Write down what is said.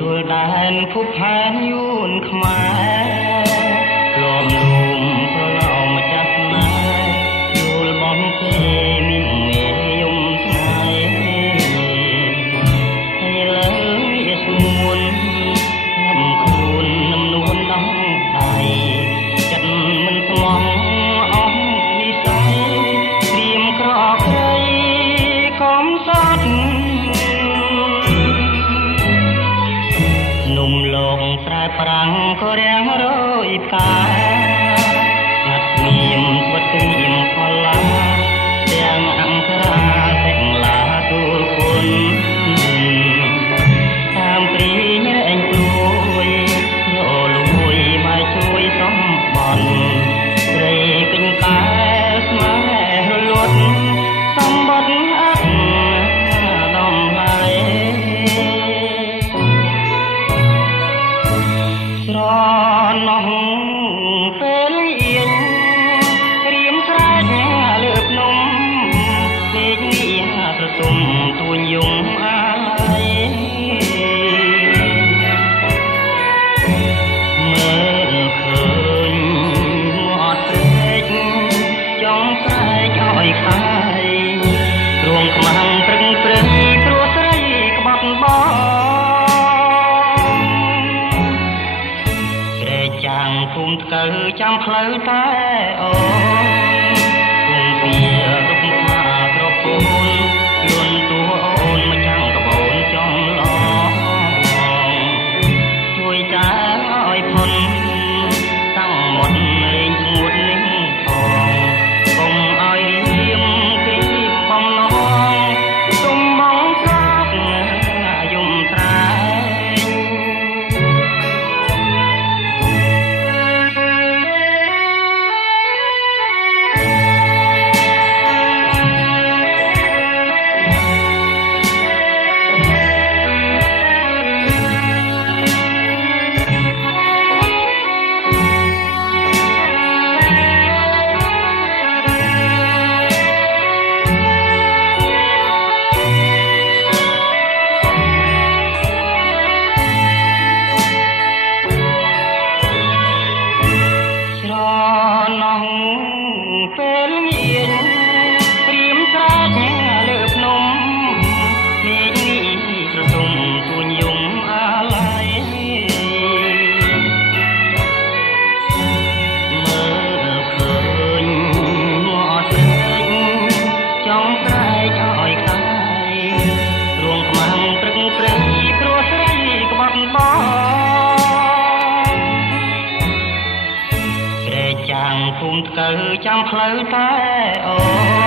ទួលដែនភពផែនយួនខ្មែរលំលំប្រឡំម្ចាស់ស្នេហ៍យល់បងគេមានមេយំស្នេហ៍ហើយលើយស្មួនខ្ញុំខ្លួននឹមនួនដងដៃចិត្តមិនស្មងអស់និស័យត្រៀមក្រក្រៃកំសត់នំលងស្រែប្រាំងក៏រាំងរយផ្កាណាត់ស្ងៀមស្វិតស្ងៀមផល្លាទាំងអង្គរាសេចឡាទូលគុណតាមព្រីញែងព្រួយរលួយមកជួយសំបន់ស្រីពេញកែស្នេហ៍លត់សំបត្តិអត់ដំឡៃស្រណោះពេលអៀងរៀមស្រែកលើភ្នំពេកនេះប្រទុំទួញយំអាឡ័យមើលឃើញមាត់ព្រែកចង់ស្រែកឲ្យខាយរងខ្មាំងព្រឹងព្រៃព្រោះស្រីក្បត់បងចាំភូមិថ្កើចាំផ្លូវតែអូគុំពីរុកខ្លាក្រពូនយន់តួអូនមកចាំងកបូនចំឡងជួយចាឲ្យផុនតាំងមុនលេងស្ងួតនេះផងកុំឲ្យរៀមគីបំណងទុំបងស្រាក់យំត្រាពេលងៀងព្រៀមស្រែកលើភ្នំមេឃនេះប្រទុំទួញយំអាឡ័យមើលឃើញមាត់ព្រែកចង់ស្រែកឲ្យខាយរងខ្មាំងព្រឹងព្រៃព្រោះស្រីក្បត់បងចាំភូមិថ្កើចាំផ្លូវតែអូ